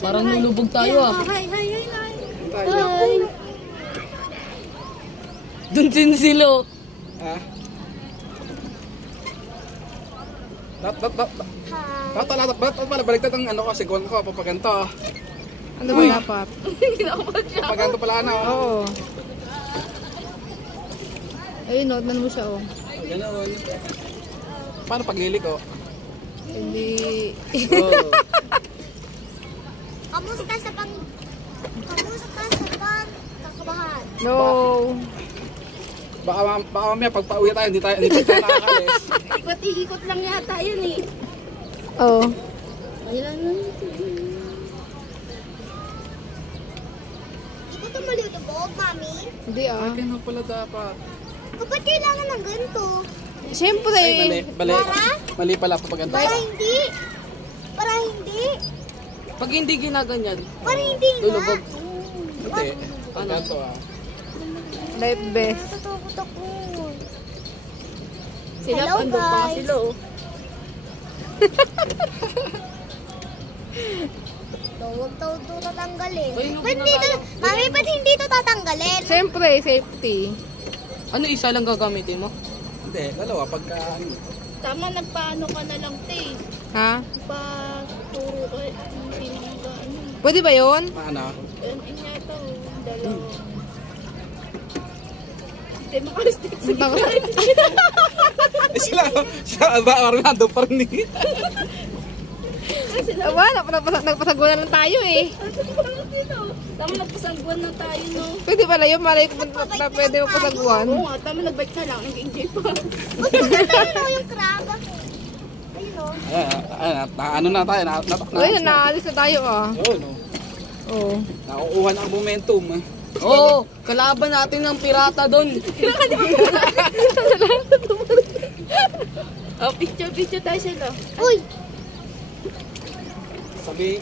Parang nulubog tayo ah. Hi. Dun din sila. Ha? Ba't pala baliktad ang ano ko, sigon ko, papaganto. Ano ba dapat? Papaganto pala na. Oo. Ayun, note mo siya, oh. Ganoon. Paano paglilik, oh? Hindi. Oh. Kamusta sa kakabahan? No. Baka mamaya pagpa-uwi tayo, hindi tayo nakakalis. Ikot lang yata yun eh. Oo. Ayan na yun. Ikot ang maliit na buhok, mami. Hindi ah. Akin na pala dapat. Kapag kailangan ng ganito. Siyempre. Ay, mali pala papaganto. Para hindi. Pag hindi ginaganyan, Para hindi nga. lulubog. Hindi. Papaganto ah. Life best. Natatakot ako. Sila, Hello, andun pa guys. sila, oh. Huwag daw ito tatanggalin. Ay, nung Ba't hindi ito, mami, ba't hindi ito tatanggalin? Siyempre, safety. Ano isa lang gagamitin mo? Hindi, dalawa pagka ano. Tama, nagpaano ka na lang, te. Ha? Nagpaturo ka, hindi na mag-ano. Pwede ba yun? Paano? Inyata, dalawa. Hindi makastik sa Punta ko sa... Eh sila ba Orlando pa rin eh. Wala, nagpasagunan lang tayo eh. Tama, nagpasangguan na tayo, no? Pwede pala yun, malay ko na pwede mo pasaguan. Oo nga, tama, nag-bike na lang, nag-enjoy pa. Ano yung crab? Ayun, o. Ano na tayo? Ayun, naalis na tayo ah. Yun, no. Oo. Nakukuha ng momentum. Oo, kalaban natin ng pirata doon. Picture tayo sila. Uy! Sabi,